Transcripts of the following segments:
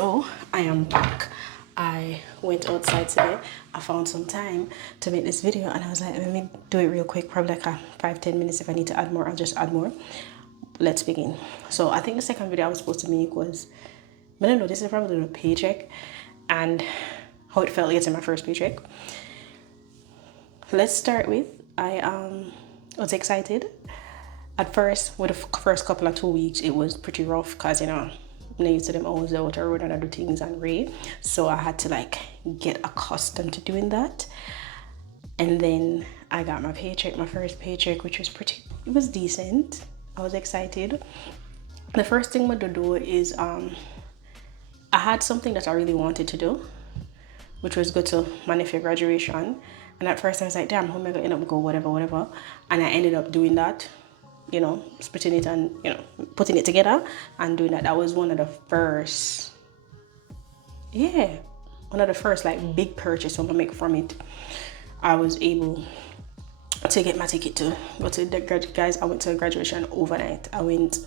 So I am back. I went outside today. I found some time to make this video and I was like, let me do it real quick, probably like a 5-10 minutes. If I need to add more, I'll just add more. Let's begin. So I think the second video I was supposed to make was, I don't know, this is probably the paycheck and how it felt getting my first paycheck. Let's start with, I was excited. At first, with the first couple of 2 weeks, it was pretty rough because, you know, I'm used to them always out or road and other things and Ray. So I had to like get accustomed to doing that. And then I got my paycheck, my first paycheck, which was it was decent. I was excited. The first thing I'm gonna do is I had something that I really wanted to do, which was go to Manifest graduation. And at first I was like, damn, how am I gonna end up go, whatever. And I ended up doing that, you know, splitting it and, you know, putting it together and doing that. That was one of the first like big purchase I'm gonna make from it. I was able to get my ticket to go to the guys. I went to graduation overnight. I went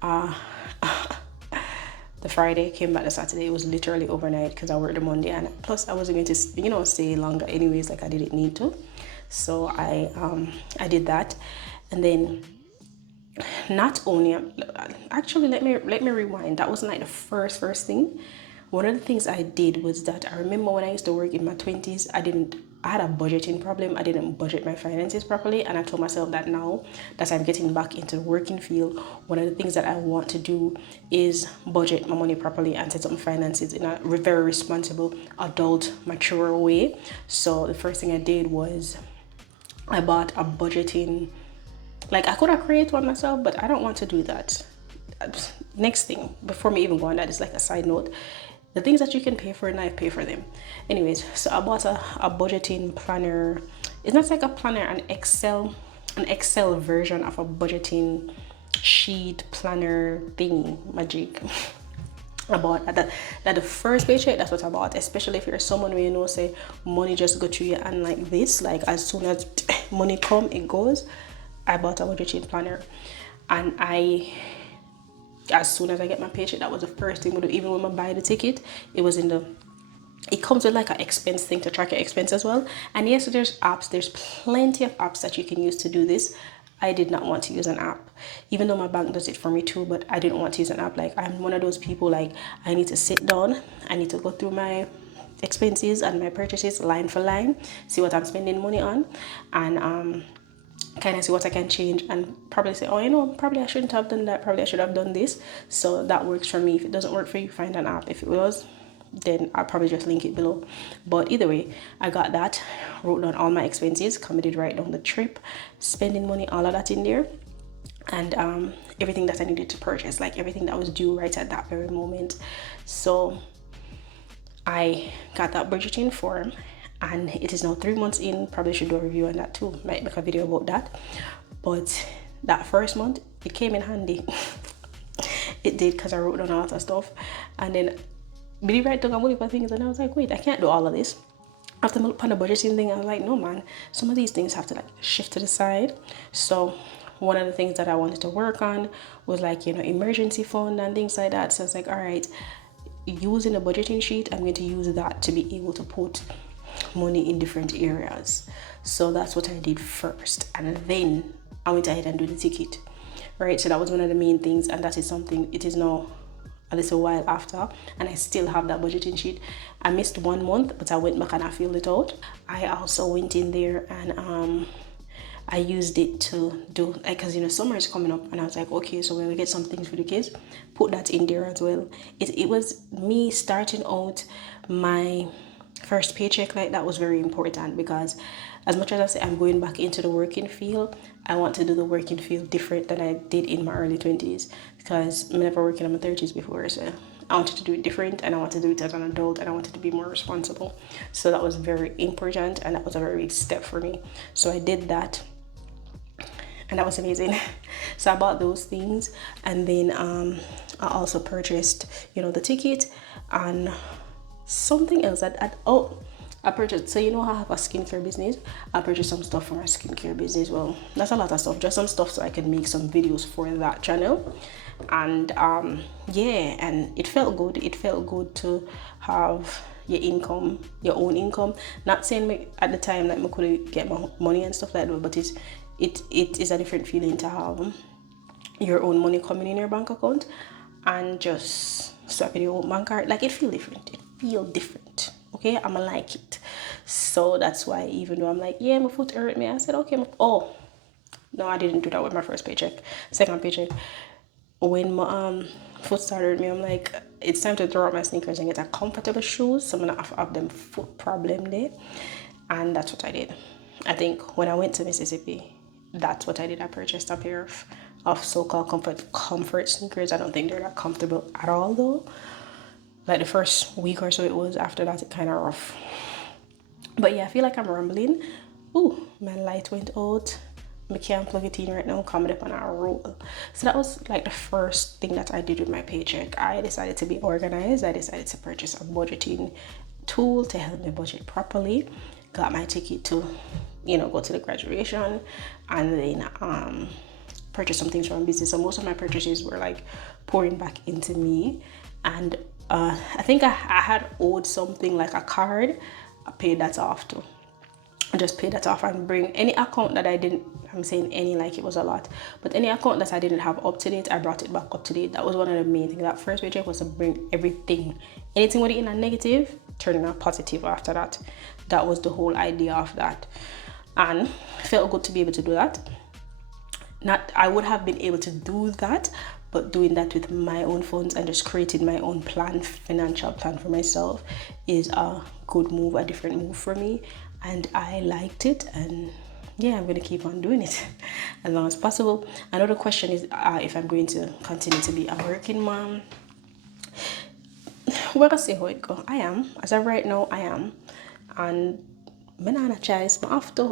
the Friday, came back the Saturday. It was literally overnight because I worked the Monday, and plus I wasn't going to, you know, stay longer anyways, like I didn't need to. So I did that. And then not only, actually let me rewind. That wasn't like the first thing. One of the things I did was that I remember when I used to work in my 20s, I had a budgeting problem. I didn't budget my finances properly, and I told myself that now that I'm getting back into the working field, one of the things that I want to do is budget my money properly and set up my finances in a very responsible, adult, mature way. So the first thing I did was I bought a budgeting, like I could have created one myself, but I don't want to do that. Next thing, before me even go on that, is like a side note. The things that you can pay for in life, pay for them. Anyways, so I bought a budgeting planner. It's not like a planner, an Excel version of a budgeting sheet planner thingy, magic. I bought that the first paycheck, that's what I bought, especially if you're someone where you know, say, money just go through you and like this, like as soon as money come, it goes. I bought a budgeting planner, and as soon as I get my paycheck, that was the first thing we do. Even when I buy the ticket, it comes with like an expense thing to track your expense as well. And yes, there's apps, there's plenty of apps that you can use to do this. I did not want to use an app, even though my bank does it for me too, but I didn't want to use an app. Like, I'm one of those people, like, I need to sit down, I need to go through my expenses and my purchases line for line, see what I'm spending money on, and kind of see what I can change, and probably say, oh, you know, probably I shouldn't have done that, probably I should have done this. So that works for me. If it doesn't work for you, find an app. If it was, then I'll probably just link it below. But either way, I got that, wrote down all my expenses, committed right down the trip, spending money, all of that in there, and everything that I needed to purchase, like everything that was due right at that very moment. So I got that budgeting form, and it is now 3 months in. Probably should do a review on that too, might make a video about that. But that first month, it came in handy. It did, because I wrote down a lot of stuff, and then really write down a whole heap of things, and I was like, wait, I can't do all of this. After I put the budgeting thing, I was like, no man, some of these things have to like shift to the side. So one of the things that I wanted to work on was like, you know, emergency fund and things like that. So I was like, all right, using a budgeting sheet, I'm going to use that to be able to put money in different areas. So that's what I did first, and then I went ahead and do the ticket. Right, so that was one of the main things, and that is something, it is now a little while after, and I still have that budgeting sheet. I missed 1 month, but I went back and I filled it out. I also went in there and I used it to do, like, because you know, summer is coming up, and I was like, okay, so when we get some things for the kids, put that in there as well. It was me starting out my first paycheck, like that was very important, because as much as I say I'm going back into the working field, I want to do the working field different than I did in my early 20s, because I never worked in my 30s before. So I wanted to do it different, and I wanted to do it as an adult, and I wanted to be more responsible. So that was very important, and that was a very big step for me. So I did that, and that was amazing. So I bought those things, and then I also purchased, you know, the ticket and something else. I purchased, so you know I have a skincare business. I purchased some stuff for my skincare business. Well, that's a lot of stuff, just some stuff so I can make some videos for that channel. And yeah, and it felt good. It felt good to have your income, your own income. Not saying me, at the time like I couldn't get my money and stuff like that, but it is a different feeling to have your own money coming in your bank account and just swiping your own bank card. Like it feel different. It feel different. Okay, I'ma like it. So that's why even though I'm like, yeah, my foot hurt me, I said, okay, oh no, I didn't do that with my first paycheck. Second paycheck, when my foot started me, I'm like, it's time to throw out my sneakers and get a comfortable shoes. So I'm gonna have them foot problem there. And that's what I did. I think when I went to Mississippi, that's what I did. I purchased a pair of so-called comfort sneakers. I don't think they're that comfortable at all though. Like the first week or so it was, after that it kind of rough. But yeah, I feel like I'm rambling. Ooh, my light went out. I can't plug it in right now, coming up on our roll. So that was like the first thing that I did with my paycheck. I decided to be organized. I decided to purchase a budgeting tool to help me budget properly. Got my ticket to, you know, go to the graduation, and then purchase some things from business. So most of my purchases were like pouring back into me. And I think I had owed something like a card. I paid that off too. I just paid that off and bring any account that I didn't, I'm saying any like it was a lot, but any account that I didn't have up to date, I brought it back up to date. That was one of the main things. That first paycheck was to bring everything, anything with it in a negative, turning a positive after that. That was the whole idea of that. And it felt good to be able to do that. Not, I would have been able to do that, but doing that with my own funds and just creating my own plan, financial plan for myself, is a good move, a different move for me. And I liked it, and yeah, I'm going to keep on doing it as long as possible. Another question is if I'm going to continue to be a working mom. We're going to see how it goes. I am. As of right now, I am. And I'm not a choice, but after.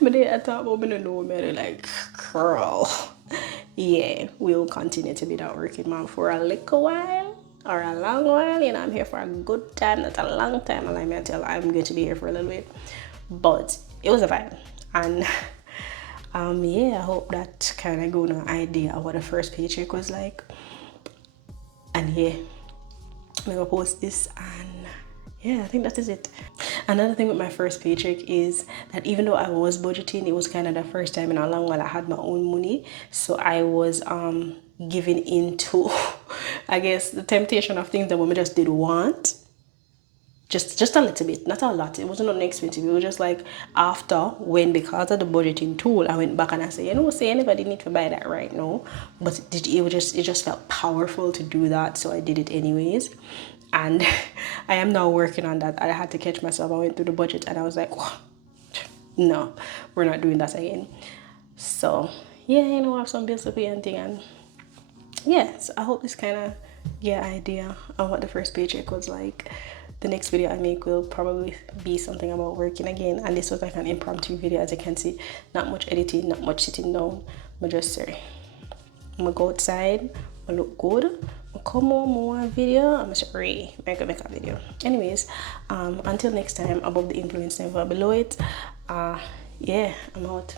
But then I thought, well, I don't know, man, like, girl. Yeah, we'll continue to be that working mom for a little while. Or a long while, you know, I'm here for a good time, not a long time. And I tell I'm going to be here for a little bit, but it was a vibe. And yeah, I hope that kind of got an idea of what the first paycheck was like. And yeah, I'm gonna post this, and yeah, I think that is it. Another thing with my first paycheck is that even though I was budgeting, it was kind of the first time in a long while I had my own money. So I was giving into I guess the temptation of things that women just did want. Just a little bit, not a lot. It wasn't expensive. It was just like after, when, because of the budgeting tool, I went back and I said, you know, say anybody need to buy that right now. But it just felt powerful to do that, so I did it anyways. And I am now working on that. I had to catch myself. I went through the budget and I was like, no, we're not doing that again. So yeah, you know, I have some bills to pay and thing, and yeah, so I hope this kind of get an idea of what the first paycheck was like. The next video I make will probably be something about working again, and this was like an impromptu video. As you can see, not much editing, not much sitting down, but just sorry, I'm gonna go outside, I look good, I come home, more video, I'm sorry, make a video. Anyways, until next time, above the influence, never below it. Yeah, I'm out.